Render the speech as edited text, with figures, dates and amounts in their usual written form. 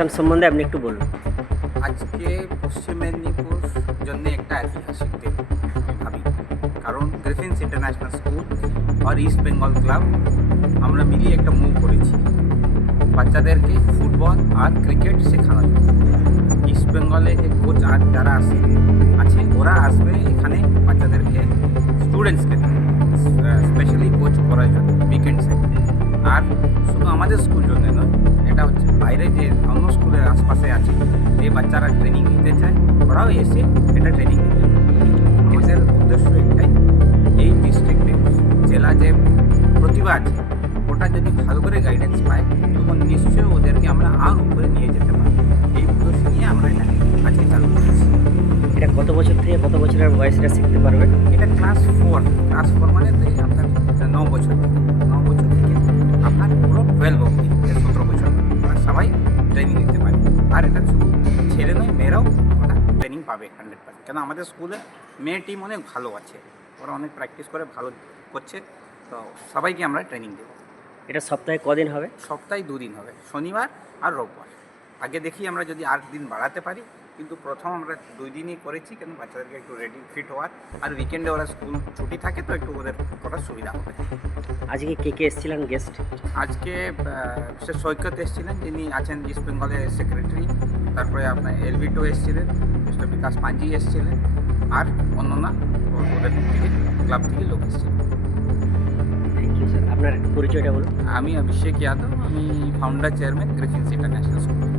প্রতিষ্ঠান সম্বন্ধে আপনি একটু বলুন। আজকে পশ্চিম মেদিনীপুর জন্য একটা ঐতিহাসিক দিন আমি ভাবি, কারণ গ্রিফিন্স ইন্টারন্যাশনাল স্কুল আর ইস্ট বেঙ্গল ক্লাব আমরা মিলিয়ে একটা মুভ করেছি বাচ্চাদেরকে ফুটবল আর ক্রিকেট শেখানোর জন্য। ইস্ট বেঙ্গলে যে কোচ আর যারা আছে ওরা আসবে এখানে বাচ্চাদেরকে স্টুডেন্টসকে স্পেশালি কোচ করার জন্য উইকেন্ডসে। আর শুধু আমাদের স্কুল জন্য নয়, এটা হচ্ছে বাইরে যে অন্য স্কুলের আশপাশে আছে যে বাচ্চারা ট্রেনিং নিতে চায় ওরাও এসে এটা ট্রেনিং নিতে পারে। আমাদের উদ্দেশ্য একটাই, এই ডিস্ট্রিক্টে জেলা যে প্রতিভা আছে ওটা যদি ভালো করে গাইডেন্স পায় তখন নিশ্চয়ই ওদেরকে আমরা আর উপরে নিয়ে যেতে পারি। এই উদ্দেশ্য নিয়ে আমরা এটা আজকে চালু করেছি। এটা কত বছর থেকে কত বছরের বয়সটা শিখতে পারবে? এটা ক্লাস ফোর মানে আপনার 9 বছর থেকে আপনার পুরো 12 অবধি 17 বছর আর সবাই ট্রেনিং নিতে পারে। আর এটা শুধু ছেলে নয়, মেয়েরাও ওটা ট্রেনিং পাবে 100%। কেন আমাদের স্কুলে মেয়ে টিম অনেক ভালো আছে, ওরা অনেক প্র্যাকটিস করে ভালো করছে, তো সবাইকে আমরা ট্রেনিং দেবো। এটা সপ্তাহে কদিন হবে? সপ্তাহে 2 দিন হবে, শনিবার আর রোববার। আগে দেখি আমরা যদি 8 দিন বাড়াতে পারি, কিন্তু প্রথম আমরা 2 দিনই করেছি কেন বাচ্চাদেরকে একটু রেডি ফিট হওয়ার, আর উইকেন্ডে ওরা স্কুল ছুটি থাকে তো একটু ওদের করার সুবিধা হবে। আজকে কে কে এসেছিলেন গেস্ট? আজকে মিস্টার সৈকত এসেছিলেন, যিনি আছেন ইস্ট বেঙ্গলের সেক্রেটারি। তারপরে আপনার এলভিটো এসেছিলেন, মিস্টার বিকাশ পাঞ্জি এসেছিলেন, আর অন্যান্য ওদের থেকে ক্লাব থেকে লোক এসেছিলেন। Thank you sir. আপনার পরিচয়টা বলুন। আমি অভিষেক যাদব, আমি founder chairman Griffins international school.